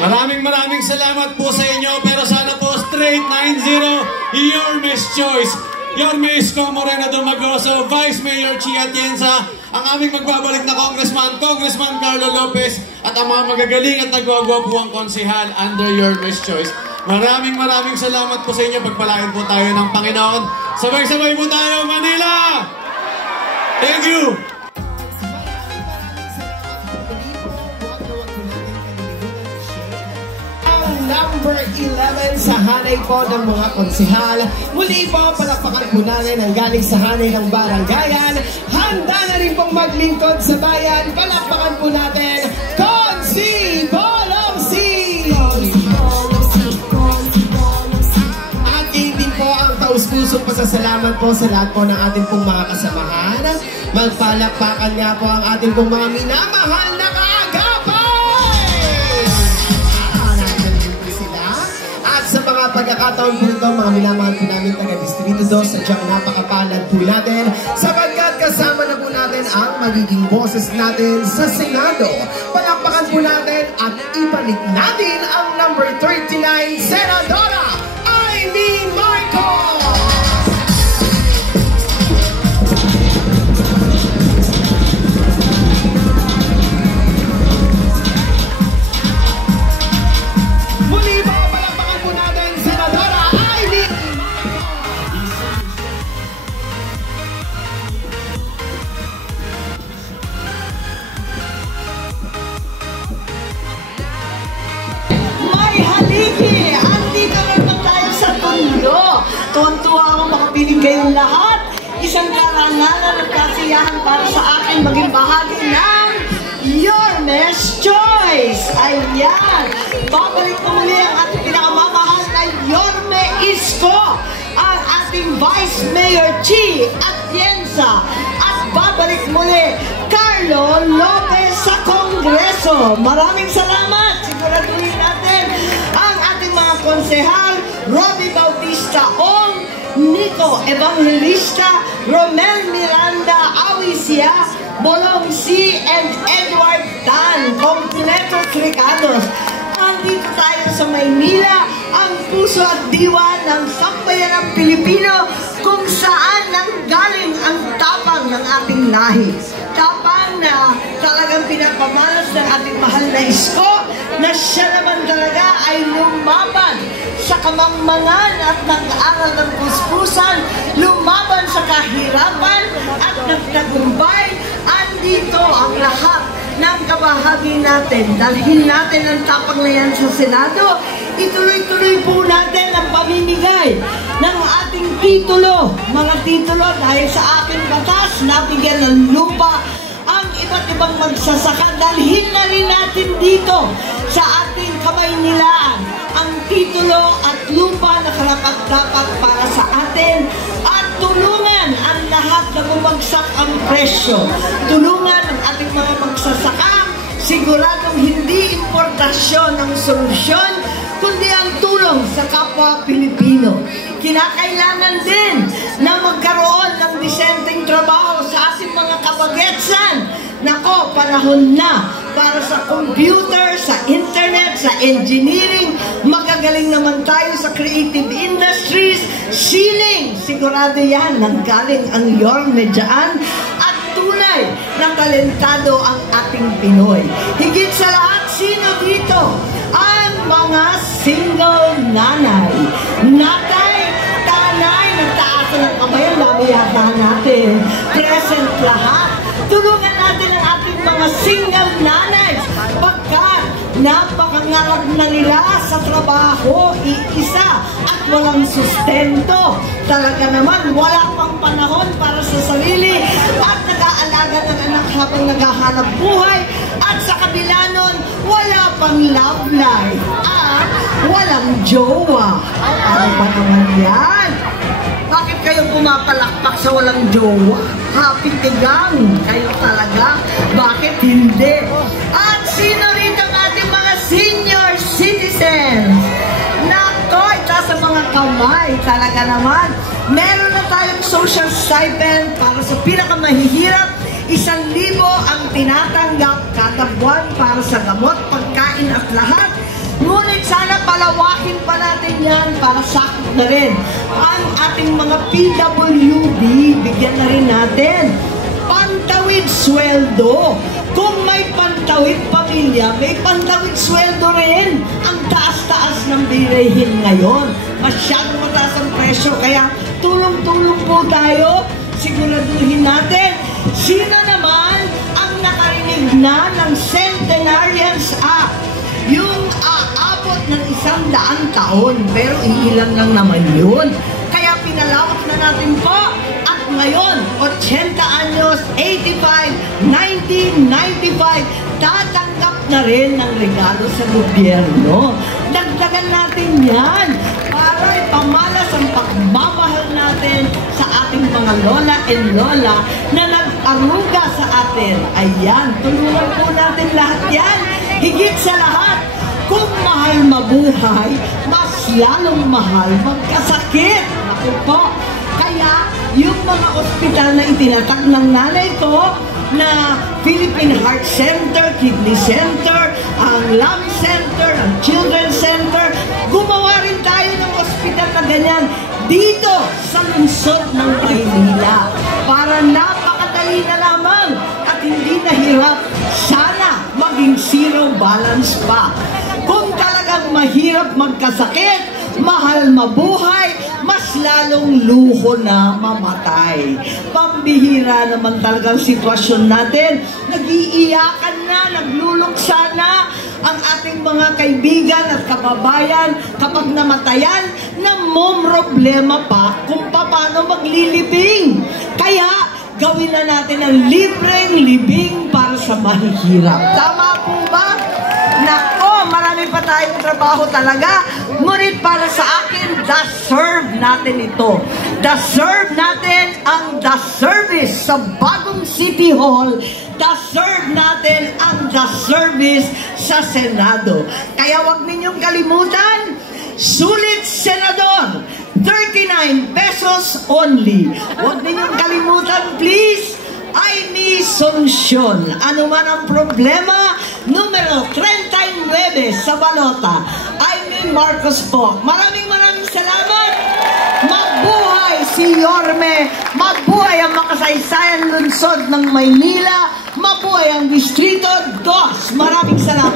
Maraming salamat po sa inyo, pero sana po straight 9-0, Yorme's choice. Yorme Isko Moreno Dumagoso, Vice Mayor Chi Atienza, ang aming magbabalik na Congressman Carlo Lopez, at ang mga magagaling at nagwagwapuang konsihal under Yorme's choice. Maraming salamat po sa inyo. Pagpalain po tayo ng Panginoon. Sabay-sabay po tayo, Manila! Thank you! Number 11 sa hanay po ng mga konsihal. Muli po, palakpakan po natin ang galing sa hanay ng barangayan. Handa na rin pong maglingkod sa bayan. Palakpakan po natin, Konsi Bolongsi! Aking din po ang taus-pusong pasasalamat po sa lahat po ng ating pong mga kasamahan. Magpalakpakan nga po ang ating pong mga minamahal na kaagapay! Sa mga pagkakataon po ito, mga minamahal po namin taga-Distrito 2, sadyang napakapalad po natin sapagkat kasama na po natin ang magiging boses natin sa Senado. Palakpakan po natin at ibalik natin ang number 39, Senadora Amy Marcos! Tuwan-tuwa ako makapiling kayong lahat. Isang karangalan at kasiyahan para sa akin maging bahagi ng Yorme's Choice. Ayan. Babalik na muli ang ating pinakamamahal na Yorme Isko, ang ating Vice Mayor Chi Atienza. At babalik muli Carlo Lopez sa Kongreso. Maraming salamat. Siguraduhin natin ang ating mga konsehal, Robbie Bautista Ong, Nico Evangelista, Romel Miranda Awisia, Bolongsi, and Edward Tan, kompletos Ricados. Andito tayo sa Maynila, ang puso at diwa ng sambayanang Pilipino, kung saan nanggaling ang tapang ng ating lahi. Tapang na talagang pinagpamalas ng ating mahal na Isko, na siya naman talaga ay lumaban sa kamangmangan at nag-aral ng puspusan, lumaban sa kahirapan at nagtagumpay. Andito ang lahat ng kabahagi natin. Dalhin natin ang tapang na yan sa Senado. Ituloy-tuloy po natin ang pamimigay ng ating titulo. Mga titulo dahil sa ating batas, nabigyan ng lupa ang iba't ibang magsasaka. Dalhin na rin natin dito sa ating Kamaynilaan ang titulo at lupa na karapat-dapat para sa atin, at tulungan ang lahat na bumagsak ang presyo. Tulungan ang ating mga magsasaka. Siguradong hindi importasyon ang solusyon, kundi ang tulong sa kapwa Pilipino. Kinakailangan din na magkaroon ng disenteng trabaho sa ating mga kabagetsan. Nako, panahon na para sa computer, sa internet, sa engineering. Magagaling naman tayo sa creative industries. Siling, sigurado yan, nanggaling ang Yorme dyan. At tunay na talentado ang ating Pinoy. Higit sa lahat, sino dito? Ang mga single nanay. Natay, tanay, nagtaasan ng kamay, ang dami yata natin. Present lahat. Tulungan natin ang ating mga single nanay pagkat napakangarap na nila sa trabaho, iisa at walang sustento. Talaga naman, wala pang panahon para sa sarili at nag-aalaga ng anak habang naghahanap buhay, at sa kabila nun, wala pang love life at walang jowa. Ano ba naman yan? Bakit kayo pumapalakpak sa walang jowa? Happy tigang kayo talaga. Bakit hindi? At sino rin ang ating mga senior citizens? Nako, itaas ang mga kamay. Talaga naman. Meron na tayong social stipend para sa pinakamahihirap. 1,000 ang tinatanggap kada buwan para sa gamot, pagkain at lahat. Ngunit sana palawakin pa natin yan para sakot na rin. Ang ating mga PWD, bigyan na rin natin. Pantawid sweldo. Kung may pantawid pamilya, may pantawid sweldo rin. Ang taas-taas ng bilihin ngayon. Masyadong mataas ang presyo, kaya tulong-tulong po tayo. Siguraduhin natin, sino naman ang nakarinig na ng Centenarians Act? Yung aabot ng 100 taon, pero iilan lang naman yun. Kaya pinalawak na natin po. At ngayon, 80 anyos, 85, 1995, tatanggap na rin ng regalo sa gobyerno. Dagdagan natin yan para ipamalas ang pagmamahal natin sa ating mga lola and lola na nag-aruga sa atin. Ayan, tulungan po natin lahat yan. Higit sa lahat, kung mahal mabuhay, mas lalong mahal magkasakit. Ako po. Kaya, yung mga ospital na itinatag ng nanay ko, na Philippine Heart Center, Kidney Center, ang Lung Center, ang Children's Center, gumawa rin tayo ng ospital na ganyan dito sa lungsod ng Maynila para napakadali na lamang at hindi nahirap. Sana maging zero balance pa. Kung talagang mahirap magkasakit, mahal mabuhay, mas lalong luho na mamatay. Pambihira naman talagang sitwasyon natin. Nag-iiyakan na, nagluluksa na ang ating mga kaibigan at kababayan kapag namatayan na problema pa kung paano maglilibing. Kaya gawin na natin ang libreng libing para sa mahihirap. Tama po ba? Nako, marami pa tayong trabaho talaga. Ngunit para sa akin, deserve natin ito. Deserve natin ang the service sa bagong City Hall. Deserve natin ang the service sa Senado. Kaya wag ninyong kalimutan, sulit senador, 39 pesos only. Wag ninyong kalimutan, please. Ay may solusyon. Ano man ang problema, numero 39 sa balota. Ay may Marcos po. Maraming salamat. Mabuhay si Yorme. Mabuhay ang makasaysayan lungsod ng Maynila. Mabuhay ang Distrito 2. Maraming salamat.